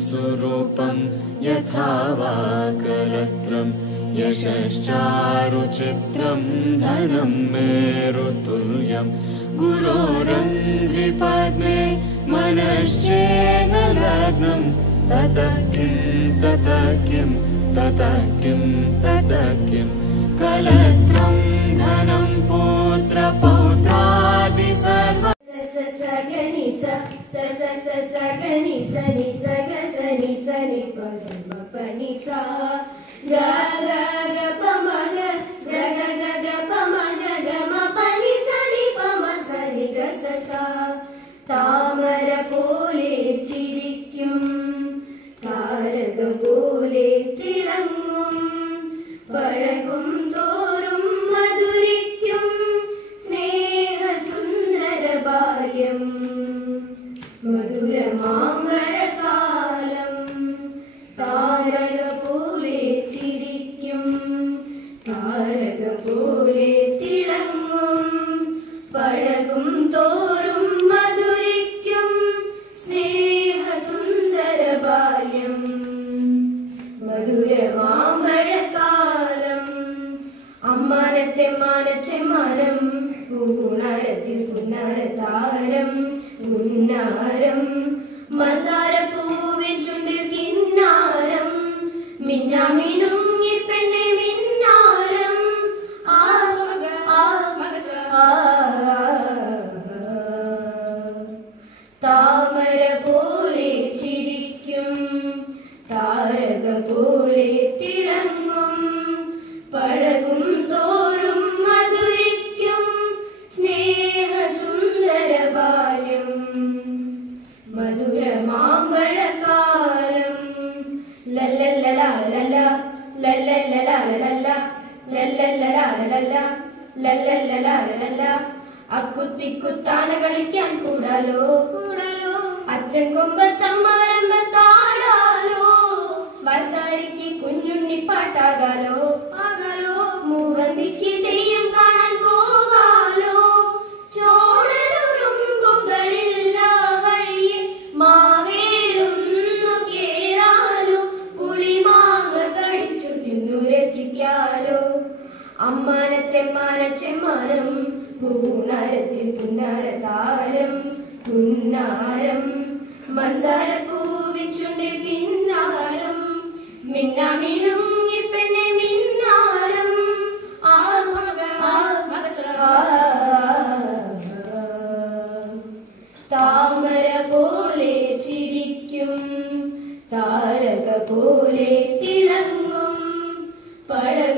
सुरूपं यथा वा कलत्रं यशश्चारुचित्रं धनं मेरुतुल्यं गुरोरङ्घ्रिपद्मे मनश्चेन लग्नं ततः किं कलत्रं धनं पौत्रपौत्रादि सर्व താമര പോലെ ചിരിക്കും താരകം പോലെ തിളങ്ങും പഴകും തോറും മധുരിക്കും സ്നേഹ സുന്ദര ബാല്യം മധുരമാമ്പഴകാലം താരക പോലെ ചിരിക്കും താരക പോലെ തിളങ്ങും പഴകും തോറും മധുരിക്കും സ്നേഹ സുന്ദര ബാല്യം മധുരമാമ്പഴകാലം അമ്മാനത്തെ മാനച്ചെമ്മാനം പൂണാരത്തിൽ പുന്നാരതാരം ഉന്നാരം മന്ദാര പൂവിൻ ചുണ്ടിൽ കിന്നാരം മിന്നാമിനുങ്ങി പെണ്ണെ മിന്നാരം താമര പോലെ ചിരിക്കും താരക പോലെ തിളങ്ങും പഴകും തോറും മധുരിക്കും സ്നേഹ സുന്ദര ബാല്യം മധുരമാമ്പഴകാലം ലല്ലല്ലലാലല ലല്ലല്ലലാലല ലല്ലല്ലലാലല ലല്ലല്ലലാലല അക്കുത്തിക്കുത്താന കളിക്കാൻ കൂടാലോ അച്ഛൻ കൊമ്പത്തമ്മ വരമ്പത്താടാലോ ഭർത്താരിക്ക് കുഞ്ഞുണ്ണി പാട്ടാകാലോ മൂവന്തിക്ക് തെയ്യം കാണാൻ പോകാലോ ചോടരുറുമ്പുകളില്ല വഴിയിൽ മാവേലൊന്നു കേറാലോ പുളിമാങ്ങ കടിച്ചു തിന്നു രസിക്കാലോ അമ്മാനത്തെ മാനച്ചെമ്മാനം പൂണാരത്തിൽ പുന്നാരതാരം പുന്നാരം മന്ദാര പൂവിൻ ചുണ്ടിൽ കിന്നാരം മിന്നാമിനുങ്ങി പെണ്ണെ മിന്നാരം താമര പോലെ ചിരിക്കും താരക പോലെ തിളങ്ങും പഴക